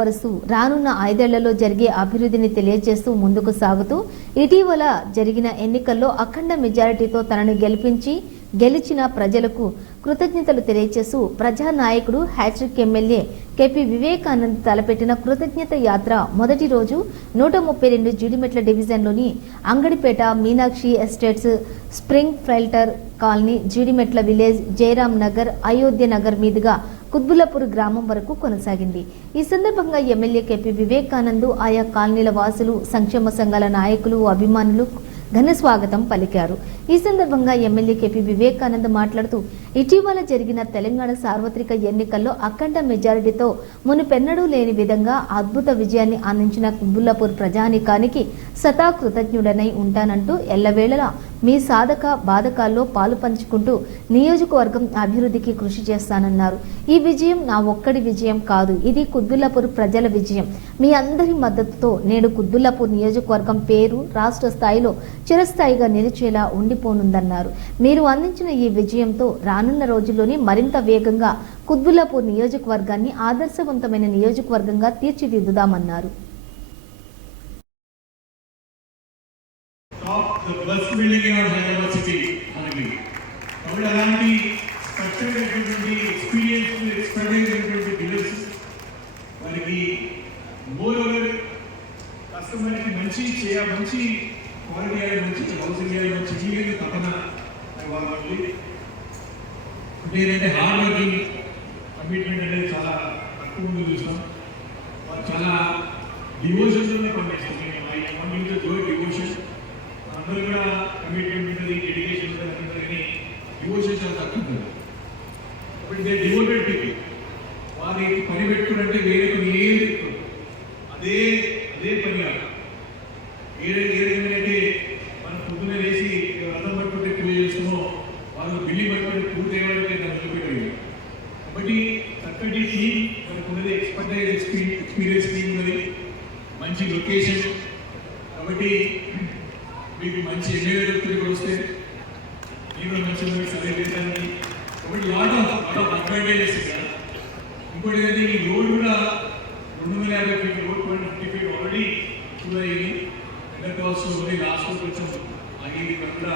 వరుసు రానున్న 5 ఏళ్లలో జరిగే అభివృద్ధిని తెలియజేస్తూ ముందుకు సాగుతూ ఇటీవల జరిగిన ఎన్నికల్లో అఖండ మెజారిటీతో తనను గెలిచిన ప్రజలకు కృతజ్ఞతలు తెలియజేస్తూ ప్రజానాయకుడు హ్యాట్రిక్ ఎమ్మెల్యే కేపీ వివేకానంద్ తలపెట్టిన కృతజ్ఞత యాత్ర మొదటి రోజు 132 జీడిమెట్ల డివిజన్లోని Angadipet Meenakshi estates spring filter colony Jeedimetla village Jayaram Nagar Ayodhya Nagar మీదుగా కుత్బుల్లాపూర్ గ్రామం వరకు కొనసాగింది। ఈ సందర్భంగా ఎమ్మెల్యే కేపీ వివేకానంద్ ఆయా కాలనీల వాసులు సంక్షేమ సంఘాల నాయకులు అభిమానులు ఘన స్వాగతం పలికారు। ఈ సందర్భంగా ఎమ్మెల్యే కేపీ వివేకానంద్ మాట్లాడుతూ ఇటీవల జరిగిన తెలంగాణ సార్వత్రిక ఎన్నికల్లో అఖండ మెజారిటీతో మునుపెన్నడూ లేని విధంగా అద్భుత విజయాన్ని అందించిన కుత్బుల్లాపూర్ ప్రజానీకానికి సదా కృతజ్ఞుడనై ఉంటానంటూ ఎల్లవేళలా మీ సాధక బాధకాల్లో పాలు పంచుకుంటూ నియోజకవర్గం అభివృద్ధికి కృషి చేస్తానన్నారు। ఈ విజయం నా ఒక్కడి విజయం కాదు, ఇది కుత్బుల్లాపూర్ ప్రజల విజయం। మీ అందరి మద్దతుతో నేడు కుత్బుల్లాపూర్ నియోజకవర్గం పేరు రాష్ట్ర స్థాయిలో చిరస్థాయిగా నిలిచేలా ఉండిపోనుందన్నారు। మీరు అందించిన ఈ విజయంతో రానున్న రోజుల్లోనే మరింత వేగంగా కుత్బుల్లాపూర్ నియోజకవర్గాన్ని ఆదర్శవంతమైన నియోజకవర్గంగా తీర్చిదిద్దుదామన్నారు। నేనంటే హార్డ్ వర్కింగ్ కమిట్మెంట్ అనేది చాలా తక్కువ ముందు చూస్తాం। వాళ్ళు చాలా డివోషన్లోనే పనిచేస్తాం। డివోషన్ అందరూ కూడా కమిట్మెంట్ ఉంటుంది, డెడికేషన్ ఉంటుంది, కానీ డివోషన్ చాలా తక్కువ ఉంటుంది। ఇప్పుడు ఇదే డివోటెడ్ పీపుల్ వారి పని పెట్టుకుంటే వేరే పని ఏం పెట్టుకోరు, అదే పని కాదు। ఏదైతే మనం పొద్దున వేసి రథం పట్టుకుంటే పూజ చేస్తామో వాళ్ళు బిల్డింగ్ పట్టుకుంటే పూర్తి అయ్యేవాళ్ళకి దాన్ని చూపెట్టారు। కాబట్టి చక్కటి టీమ్ మనకు ఉన్నది, ఎక్స్పీరియన్స్ టీమ్ ఉన్నది, మంచి లొకేషన్, కాబట్టి మీకు మంచి ఎమ్మెల్యే వస్తే మీరు మంచి సర్వే చేయడానికి కాబట్టి లాట్ ఆఫ్ అడ్వాంటేజెస్ ఇక్కడ। ఇంకోటి ఏంటంటే ఈ రోడ్ కూడా 250 ఫీట్ రోడ్ 250 ఫీట్ ఆల్రెడీ చూడాలి, లాస్ట్ కొంచెం ఆగి కూడా